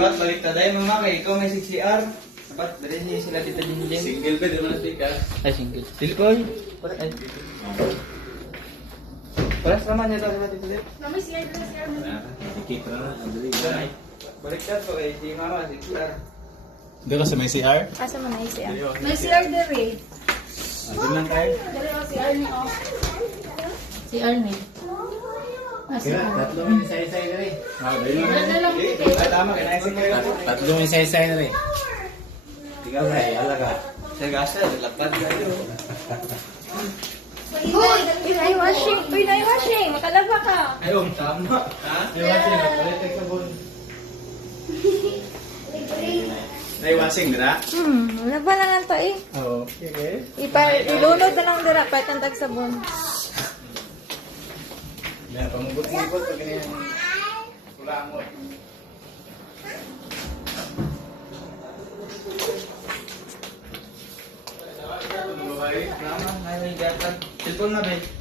dapat balik tayo mga kay ikaw may CCR. Dapat dali niya sila dito din. Single bed naman na ka. Ay, single. Silkoy. Ay. Paras naman niya daw sila dito din. Namay siya. Ikik na. Andali. Balik tayo so eh. Di mama, CCR. Dito sa may CR. Asa man na siya? May CR dere. Andun lang tayo. Dere o CR ni o. CR ni. Kira, tatlo yung isa-isa na rin. Ano lang Ay, tama. Kinaisip kayo. Tatlo yung isa-isa na rin. Tingnan mo ay, alaga. Sa gasa, lapad kayo. Uy, na washing. Uy, na washing. Makalaba ka. Ayun, tama. Ha? Balik sa bon. Naiwasing dira? Laba na lang to eh. Oo. Okay. Ilunod na lang dira pa kantag sabon. Yan, pamugot-mugot pag ganyan. Kulangot. Tama. Ay, gatag. Silpon na, be.